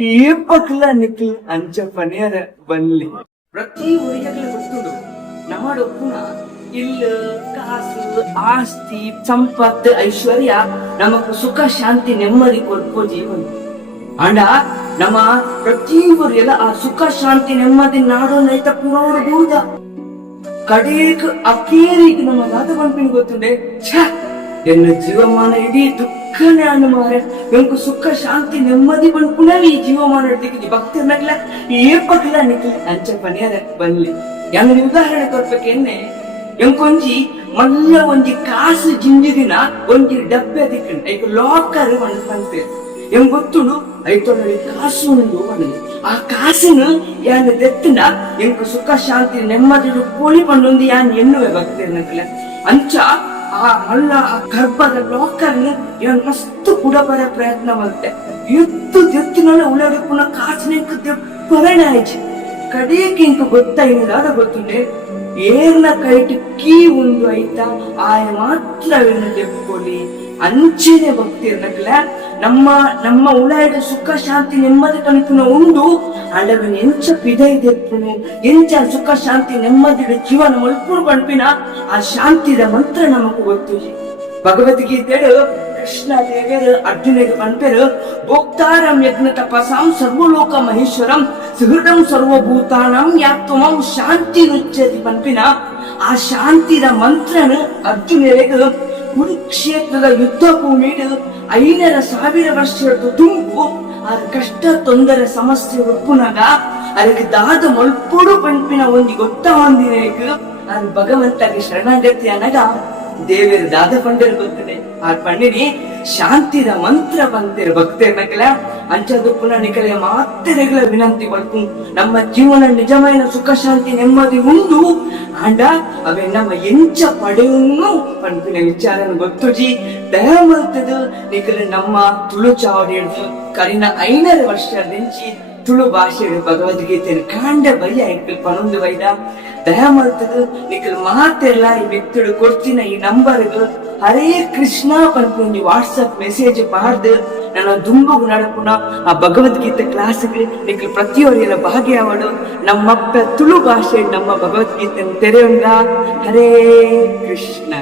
ఏ పక్కల నీకు అంచ పనియర బల్లి ప్రతి ఒడియగల వస్తుడు ನಮ್ಮಡೊಪ್ಪುನ ಇಲ್ಲು ಕಾಸು ಆಸ್ತಿ ಸಂಪತ್ತು ಐಶ್ವರ್ಯ ನಮಕ್ ಸುಖ ಶಾಂತಿ ನೆಮ್ಮದಿ ಕೊಡ್ಕೋ ಜೀವನ ಅಂಡ ನಮ್ಮ ಪ್ರತಿಯೊಬ್ಬರು ಎಲ್ಲ ಆ ಸುಖ ಶಾಂತಿ ನೆಮ್ಮದಿ ನಾಡೋನೈತ ನೋಡಬಹುದ ಕಡೆಗೆ ಅಕೇರಿಗೆ ನಮ್ಮ ದಾತ ಪಂಪಿನ ಗೊತ್ತುಂಡೆ ಎನ್ನ ಜೀವಮಾನ ಇಡೀ ದುಃಖನೇ ಅನ್ನು ಮಾರ ಎಂಕು ಸುಖ ಶಾಂತಿ ನೆಮ್ಮದಿ ಪಂಪುನವಿ ಈ ಜೀವಮಾನ ಹಿಡಿದಿಕ್ಕೆ ಭಕ್ತಿ ನಗ್ಲ ಏಪಕ್ಲ ನಿಕ್ಲಿ ಅಂಚ ಪನಿಯರ ಬಲ್ಲಿ ಎಂಗ ಉದಾಹರಣೆ ಕೊಡ್ಬೇಕೆನ್ನೆ ಎಂಕೊಂಜಿ ಮಲ್ಲ ಒಂಜಿ ಕಾಸು ಜಿಂಜಿದಿನ ಒಂಜಿ ಡಬ್ಬೆ ದಿಕ್ಕಂಡ ಐಕ ಲಾಕರ್ ಒಂದು ಪಂಪೆ ಎಂಗ್ ಗೊತ್ತುಂಡು ಐತೊಳಗೆ ಕಾಸು ಉಂಡು ಮಣ್ಣು ಆ ಕಾಸಿನ ಯಾನ್ ದೆತ್ತಿನ ಎಂಕ ಸುಖ ಶಾಂತಿ ನೆಮ್ಮದಿ ಕೋಳಿ ಪಂಡೊಂದು ಯಾನ್ ಎನ್ನುವೆ ಭಕ್ತಿ ನಗ್ಲ ಅಂಚ ಆ ಮಲ್ಲ ಆ ಗರ್ಭದ ಲಾಕರ್ನ ಯಾನ್ ಮಸ್ತ್ ಕುಡಬರ ಪ್ರಯತ್ನ ಮಾಡ್ತೆ ಎತ್ತಿನಲ್ಲ ಉಳ್ಳಾಡಿ ಪುನಃ ಕಾಸಿನ ದೆಪ್ಪರನೆ ಆಯ್ತು ಕಡೆಗೆ ಇಂಕ ಗೊತ್ತಾಯಿದಾದ ಗೊತ್ತುಂಡೆ ಏರ್ನ ಕೈಟ್ ಕೀ ಉಂಡು ಆಯ್ತಾ ಆಯ ಮಾತ್ರ ದೆಪ್ಪೊಲಿ ಅಂಚೆನೆ ಭಕ್ತಿ ಇರ್ನಕ್ಲ ನಮ್ಮ ಉಳಾಯ್ದ ಸುಖ ಶಾಂತಿ ನೆಮ್ಮದಿ ಕಣಕುನ ಉಂಡು ಅಡವಿನ ಎಂಚ ಪಿದೈ ದೆಪ್ಪುನು ಎಂಚ ಸುಖ ಶಾಂತಿ ನೆಮ್ಮದಿ ಜೀವನ ಮಲ್ಪುರು ಪಂಪಿನ ಆ ಶಾಂತಿದ ಮಂತ್ರ ನಮಗೂ ಗೊತ್ತು ಭಗವದ್ಗೀತೆಡು ಕೃಷ್ಣ ದೇವರು ಅರ್ಜುನಿಗೆ ಪಂಪೆರು ಭೋಕ್ತಾರಂ ಯಜ್ಞ ತಪಸಾಂ ಸರ್ವಲೋಕ ಮಹೇಶ್ವರಂ ಸುಹೃದಂ ಸರ್ವಭೂತಾನಂ ಯಾತ್ಮಂ ಶಾಂತಿ ರುಚ್ಯತಿ ಪಂಪಿನ ಆ ಶಾಂತಿದ ಮಂತ್ರನ ಅರ್ಜುನಿಗೆ ಕುರುಕ್ಷೇತ್ರದ ಯುದ್ಧ ಭೂಮಿಡು 5,000 ವರ್ಷದ ತುಂಬು ಆ ಕಷ್ಟ ತೊಂದರೆ ಸಮಸ್ಯೆ ಒಪ್ಪುನಾಗ ಅದಕ್ಕೆ ದಾದ ಮಲ್ಪುಡು ಪಂಪಿನ ಒಂದು ಗೊತ್ತ ಹೊಂದಿನ ಅದು ಭಗವಂತಗೆ ಶರಣಾಗತಿ ಅನ್ನಗ ದೇವರ ದಾದ ಪಂಡರು ಗೊತ್ತದೆ ಆ ಪಂಡಿನಿ ಶಾಂತಿದ ಮಂತ್ರ ಬಂದಿರ ಭಕ್ತರ್ನಕಲ ಅಂಚದು ಪುನಃ ನಿಕಲೆ ಮಾತ್ರೆಗಳ ವಿನಂತಿ ಬರ್ತು ನಮ್ಮ ಜೀವನ ನಿಜమైన ಸುಖ ಶಾಂತಿ ನೆಮ್ಮದಿ ಉಂಡು ಅಂಡ ಅವೇ ನಮ್ಮ ಎಂಚ ಪಡೆಯನ್ನು ಪಂಪಿನ ವಿಚಾರ ಗೊತ್ತುಜಿ ದಯ ಮಲ್ತದು ನಿಕಲೆ ನಮ್ಮ ತುಳು ಚಾವಡಿ ಹಿಡಿದು ಕರಿನ 5,000 ವರ್ಷ ನೆಂಚಿ ತುಳು ಭಾಷೆ ಭಗವದ್ಗೀತೆ ಕಾಂಡ ಬಯ್ಯ ಎಂಕಲ್ ಪನೊಂದು ಬೈದ ದಯ ಮಲ್ತದು ನಿಕಲ್ ಮಾತೆಲ್ಲ ಈ ವ್ಯಕ್ತಿಡು ಕೊಡ್ತಿನ ಈ ನಂಬರ್ಗಳು ಹರೇ ಕೃಷ್ಣ ಪಂಪೊಂಜಿ ವಾಟ್ಸಪ್ ಮೆಸೇಜ್ ಪಾಡ್ದು ನನ್ನ ದುಂಬಗು ನಡಪುನ ಆ ಭಗವದ್ಗೀತೆ ಕ್ಲಾಸ್ಗೆ ನಿಕಲ್ ಪ್ರತಿಯೊರಿಯಲ್ಲ ಭಾಗಿಯಾವಡು ನಮ್ಮಪ್ಪ ತುಳು ಭಾಷೆ ನಮ್ಮ ಭಗವದ್ಗೀತೆ ತೆರೆಯುಂಡ ಹರೇ ಕೃಷ್ಣ.